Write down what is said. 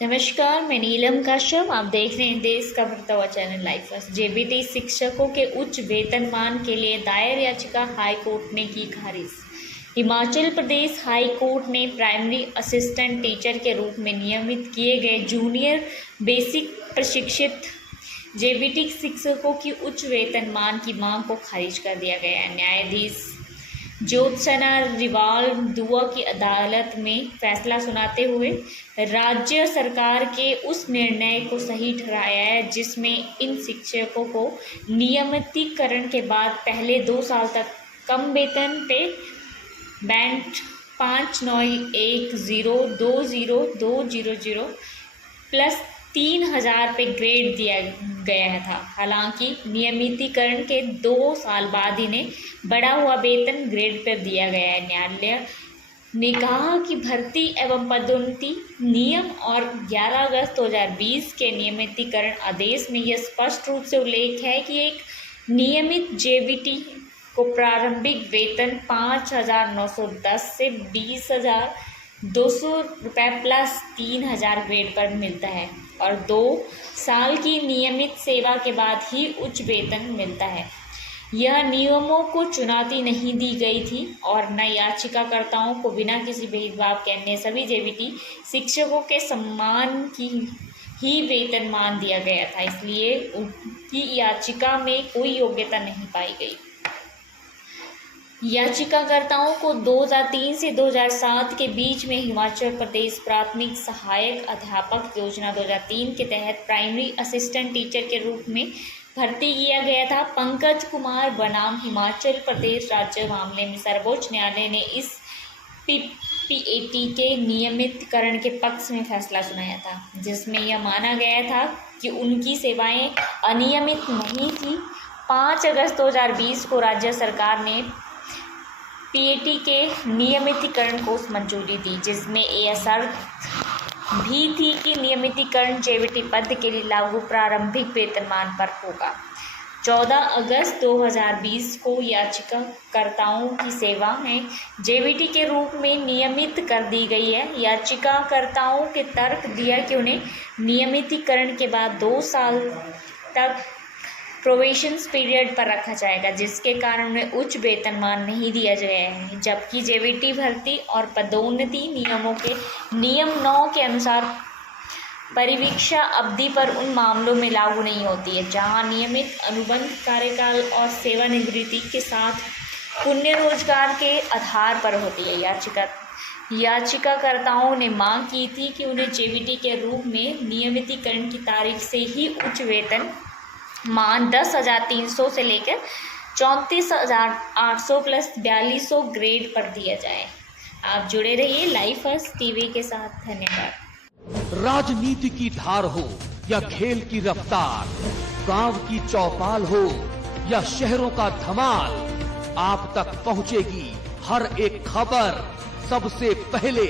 नमस्कार, मैं नीलम काश्यप। आप देख रहे हैं देश का बढ़ता हुआ चैनल लाइव फर्स्ट। जेबीटी शिक्षकों के उच्च वेतनमान के लिए दायर याचिका हाई कोर्ट ने की खारिज। हिमाचल प्रदेश हाई कोर्ट ने प्राइमरी असिस्टेंट टीचर के रूप में नियमित किए गए जूनियर बेसिक प्रशिक्षित जेबीटी शिक्षकों की उच्च वेतनमान की मांग को खारिज कर दिया गया है। न्यायाधीश ज्योत्सना रिवाल दुआ की अदालत में फैसला सुनाते हुए राज्य सरकार के उस निर्णय को सही ठहराया है जिसमें इन शिक्षकों को नियमितीकरण के बाद पहले 2 साल तक कम वेतन पे बैंड 5910202000 प्लस 3000 पे ग्रेड दिया गया था। हालांकि नियमितीकरण के 2 साल बाद इन्हें बढ़ा हुआ वेतन ग्रेड पर दिया गया है। न्यायालय ने कहा कि भर्ती एवं पदोन्नति नियम और 11 अगस्त 2020 के नियमितीकरण आदेश में यह स्पष्ट रूप से उल्लेख है कि एक नियमित जेबीटी को प्रारंभिक वेतन 5,910 से 20,200 रुपये प्लस 3,000 ग्रेड पर मिलता है और 2 साल की नियमित सेवा के बाद ही उच्च वेतन मिलता है। यह नियमों को चुनौती नहीं दी गई थी और न याचिकाकर्ताओं को बिना किसी भेदभाव के अन्य सभी जेबीटी शिक्षकों के सम्मान की ही वेतनमान दिया गया था, इसलिए उनकी याचिका में कोई योग्यता नहीं पाई गई। याचिकाकर्ताओं को 2003 से 2007 के बीच में हिमाचल प्रदेश प्राथमिक सहायक अध्यापक योजना 2003 के तहत प्राइमरी असिस्टेंट टीचर के रूप में भर्ती किया गया था। पंकज कुमार बनाम हिमाचल प्रदेश राज्य मामले में सर्वोच्च न्यायालय ने इस पीएटी के नियमितीकरण के पक्ष में फैसला सुनाया था, जिसमें यह माना गया था कि उनकी सेवाएं अनियमित नहीं थी। 5 अगस्त 2020 को राज्य सरकार ने पीएटी के नियमितीकरण को मंजूरी दी, जिसमें यह शर्त भी थी कि नियमितीकरण जेबीटी पद के लिए लागू प्रारंभिक वेतनमान पर होगा। 14 अगस्त 2020 को याचिकाकर्ताओं की सेवाएं जेबीटी के रूप में नियमित कर दी गई है। याचिकाकर्ताओं के तर्क दिया कि उन्हें नियमितीकरण के बाद 2 साल तक प्रोबेशन पीरियड पर रखा जाएगा, जिसके कारण उन्हें उच्च वेतनमान नहीं दिया गया है, जबकि जेबीटी भर्ती और पदोन्नति नियमों के नियम 9 के अनुसार परिवीक्षा अवधि पर उन मामलों में लागू नहीं होती है जहां नियमित अनुबंध कार्यकाल और सेवानिवृत्ति के साथ पुण्य रोजगार के आधार पर होती है। याचिकाकर्ताओं ने मांग की थी कि उन्हें जेबीटी के रूप में नियमितीकरण की तारीख से ही उच्च वेतन मान 10,300 से लेकर 34,800 प्लस 4,200 ग्रेड पर दिया जाए। आप जुड़े रहिए लाइव फर्स्ट टीवी के साथ। धन्यवाद। राजनीति की धार हो या खेल की रफ्तार, गांव की चौपाल हो या शहरों का धमाल, आप तक पहुंचेगी हर एक खबर सबसे पहले।